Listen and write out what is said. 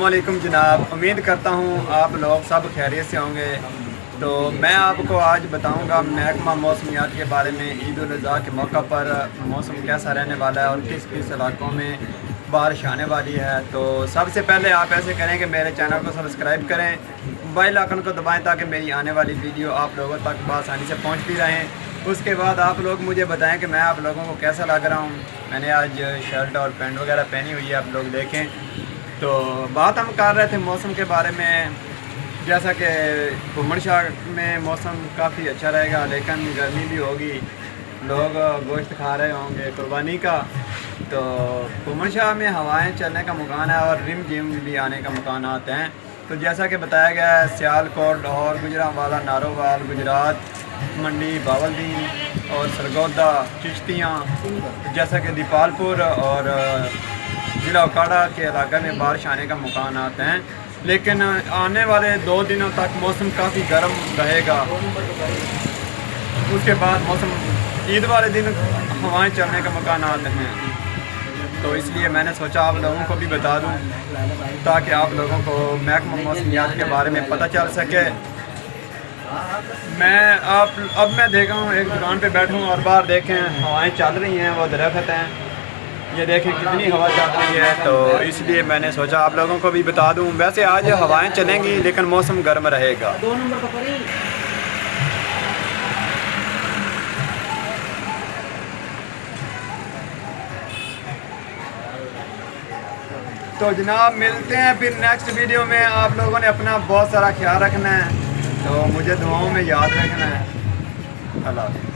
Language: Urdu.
السلام علیکم جناب، امید کرتا ہوں آپ لوگ سب خیریت سے ہوں گے۔ تو میں آپ کو آج بتاؤں گا محکمہ موسمیات کے بارے میں عید الاضحیٰ کے موقع پر موسم کیسا رہنے والا ہے اور کس کس علاقوں میں بارش آنے والی ہے۔ تو سب سے پہلے آپ ایسے کریں کہ میرے چینل کو سبسکرائب کریں، موبائل آئکن کو دبائیں تاکہ میری آنے والی ویڈیو آپ لوگوں تک بآسانی سے پہنچتی رہیں۔ اس کے بعد آپ لوگ مجھے بتائیں کہ میں آپ لوگوں کو کیسا لگ رہا ہوں۔ میں نے آج شرٹ اور پینٹ وغیرہ پہنی ہوئی ہے، آپ لوگ دیکھیں۔ تو بات ہم کر رہے تھے موسم کے بارے میں، جیسا کہ بھومن شاہ میں موسم کافی اچھا رہے گا، لیکن گرمی بھی ہوگی، لوگ گوشت کھا رہے ہوں گے قربانی کا۔ تو بھومن شاہ میں ہوائیں چلنے کا مکان ہے اور رم جم بھی آنے کا امکانات ہیں۔ تو جیسا کہ بتایا گیا ہے، سیالکوٹ، لاہور، گجرانوالہ، نارووال، گجرات، منڈی، باولدین اور سرگودا، چشتیاں، جیسا کہ دیپال پور اور ضلع اوکاڑا کے علاقے میں بارش آنے کا امکانات ہیں، لیکن آنے والے 2 دنوں تک موسم کافی گرم رہے گا۔ اس کے بعد موسم عید والے دن ہوائیں چلنے کا امکانات ہیں۔ تو اس لیے میں نے سوچا آپ لوگوں کو بھی بتا دوں تاکہ آپ لوگوں کو محکمہ موسمیات کے بارے میں پتہ چل سکے۔ اب میں دیکھا ہوں ایک دکان پہ بیٹھا ہوں اور باہر دیکھیں ہوائیں چل رہی ہیں، وہ درخت ہیں، یہ دیکھیں کتنی ہوا چل رہی ہے۔ تو اس لیے میں نے سوچا آپ لوگوں کو بھی بتا دوں۔ ویسے آج ہوائیں چلیں گی لیکن موسم گرم رہے گا۔ تو جناب ملتے ہیں پھر نیکسٹ ویڈیو میں۔ آپ لوگوں نے اپنا بہت سارا خیال رکھنا ہے، تو مجھے دعاؤں میں یاد رکھنا ہے۔ اللہ حافظ۔